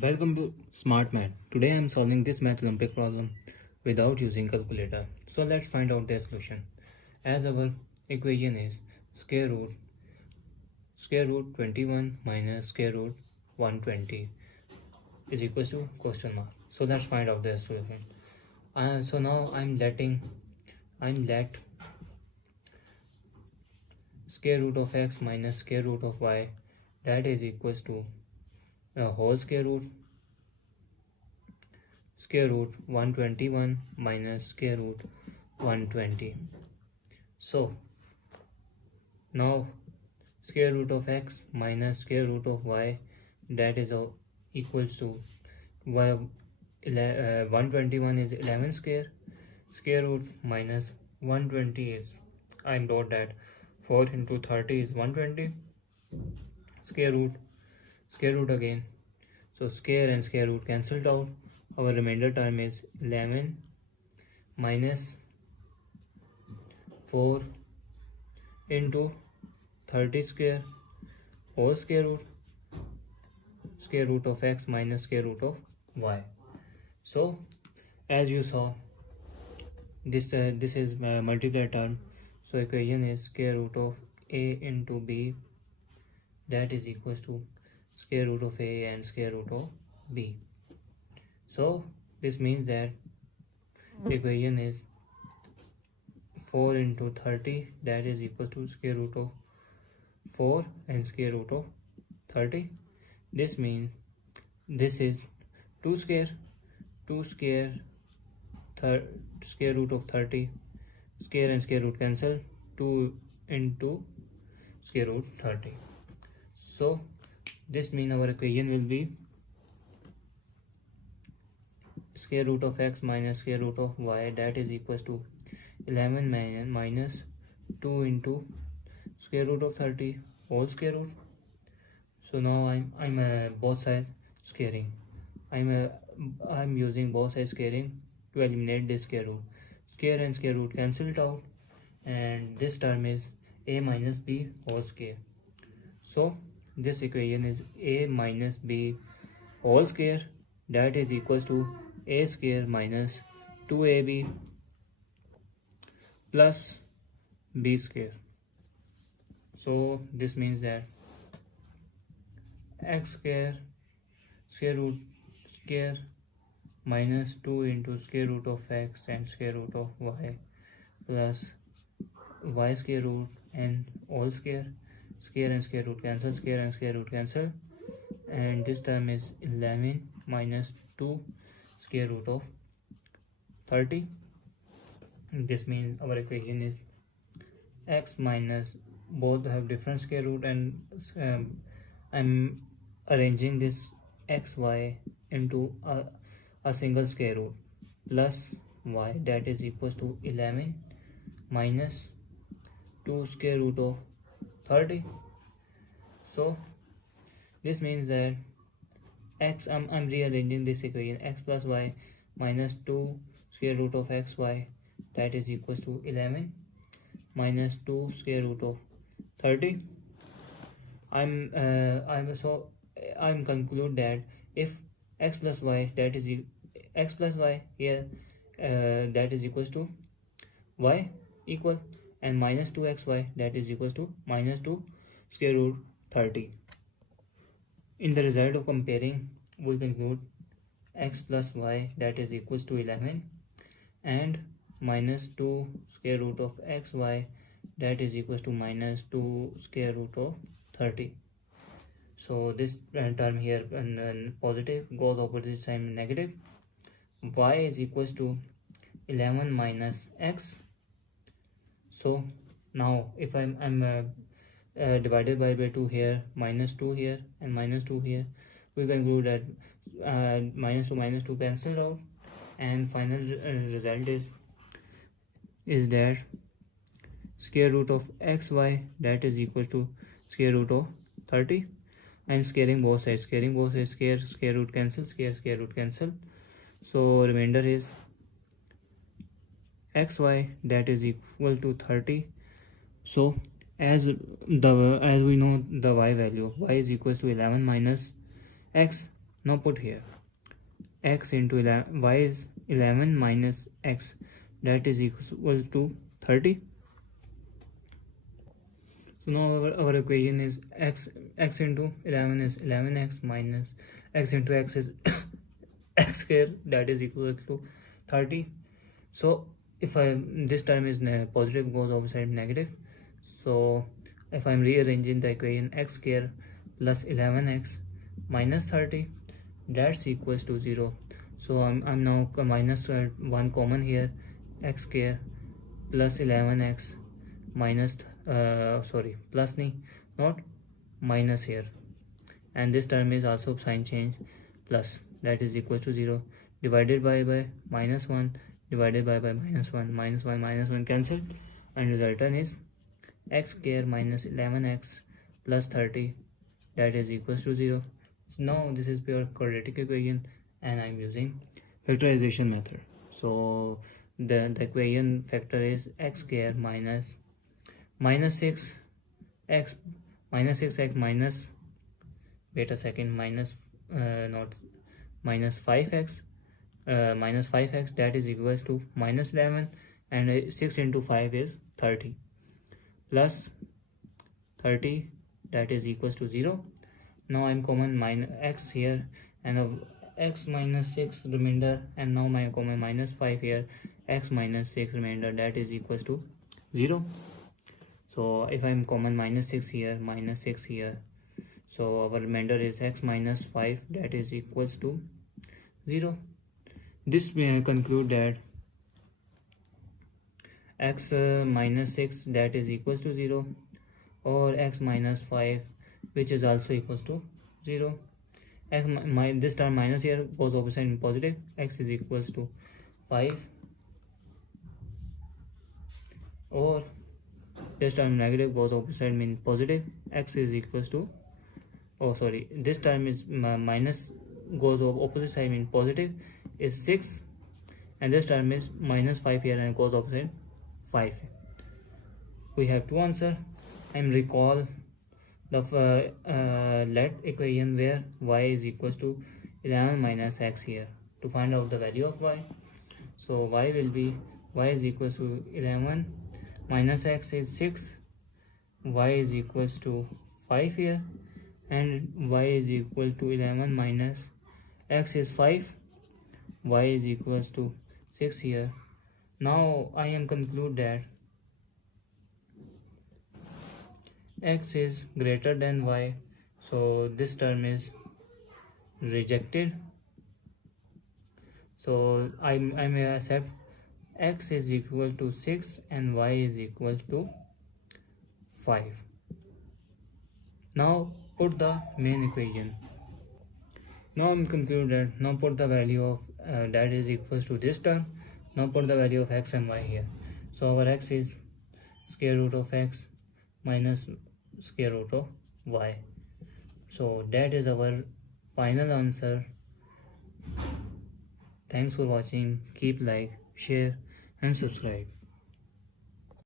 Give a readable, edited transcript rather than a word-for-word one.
Welcome to Smart Math. Today I am solving this math Olympic problem without using calculator. So let's find out the solution. As our equation is square root 21 minus square root 120 is equals to question mark. So let's find out the solution. So now I'm let square root of x minus square root of y, that is equals to whole square root 121 minus square root 120. So now square root of x minus square root of y, that is equals to 121 is 11 square root minus 120 is, I'm told that 4 into 30 is 120, square root again, so square and square root cancelled out. Our remainder term is 11 minus 4 into 30 square whole square root of x minus square root of y. So as you saw, this is multiplier term, so equation is square root of a into b, that is equals to square root of a and square root of b. So this means that the equation is 4 into 30, that is equal to square root of 4 and square root of 30. This means this is 2 square root of 30, square and square root cancel, 2 into square root 30. So this means our equation will be square root of x minus square root of y, that is equals to 11 minus 2 into square root of 30 whole square root. So now I'm both sides squaring. I'm using both sides squaring to eliminate this square root. Square and square root cancel it out, and this term is a minus b whole square. So this equation is a minus b whole square, that is equals to a square minus 2ab plus b square. So this means that x square root square minus 2 into square root of x and square root of y plus y square root and all square and square root cancel, square and square root cancel, and this term is 11 minus 2 square root of 30. This means our equation is x minus, both have different square root, and I'm arranging this xy into a single square root plus y, that is equals to 11 minus 2 square root of 30. So this means that x, I'm rearranging this equation, x plus y minus 2 square root of xy, that is equals to 11 minus 2 square root of 30. I'm conclude that if x plus y, that is x plus y here, that is equals to y equal, and minus 2xy, that is equals to minus 2 square root 30. In the result of comparing, we conclude x plus y, that is equals to 11, and minus 2 square root of xy, that is equals to minus 2 square root of 30. So this term here positive goes opposite sign negative. Y is equals to 11 minus x. So now if I'm divided by 2 here, minus 2 here, and minus 2 here, we conclude that minus 2 cancelled out, and final result is that square root of xy, that is equal to square root of 30. I'm squaring both sides, square root cancel, square root cancel. So remainder is xy, that is equal to 30. So as we know the y value, y is equals to 11 minus x. Now put here x into 11, y is 11 minus x, that is equal to 30. So now our equation is x into 11 is 11x minus x into x is x square, that is equal to 30. So if this term is positive, goes opposite negative. So if I'm rearranging the equation, x square plus 11x minus 30, that's equals to 0. So I'm now minus 1 common here, x square plus 11x minus plus not minus here, and this term is also sign change plus, that is equal to 0, divided by minus 1, divided by minus 1, minus 1 cancelled, and resultant is x square minus 11x plus 30, that is equals to 0. So now this is pure quadratic equation and I'm using factorization method. So the equation factor is x square minus 6x minus wait a second minus not minus 5x that is equals to minus 11, and 6 into 5 is 30 plus 30, that is equals to 0. Now I'm common minus x here, and x minus 6 remainder, and now my common minus 5 here, x minus 6 remainder, that is equals to 0. So if I'm common minus 6 here, minus 6 here, so our remainder is x minus 5, that is equals to 0. This may conclude that x minus 6, that is equals to 0, or x minus 5, which is also equals to 0. This term minus here goes opposite in positive, x is equals to 5, or this term negative goes opposite mean positive, x is equals to, this term is minus goes opposite side mean positive is 6, and this term is minus 5 here and goes opposite 5. We have two answer. I'm recall the let equation where y is equals to 11 minus x here to find out the value of y. So y will be, y is equals to 11 minus x is 6, y is equals to 5 here, and y is equal to 11 minus x is 5, y is equals to 6 here. Now I am conclude that x is greater than y, so this term is rejected. So I may accept x is equal to 6 and y is equal to 5. Now put the main equation. Now I'm conclude that now put the value of that is equals to this term. Now put the value of x and y here. So our x is square root of x minus square root of y. So that is our final answer. Thanks for watching. Keep like, share and subscribe.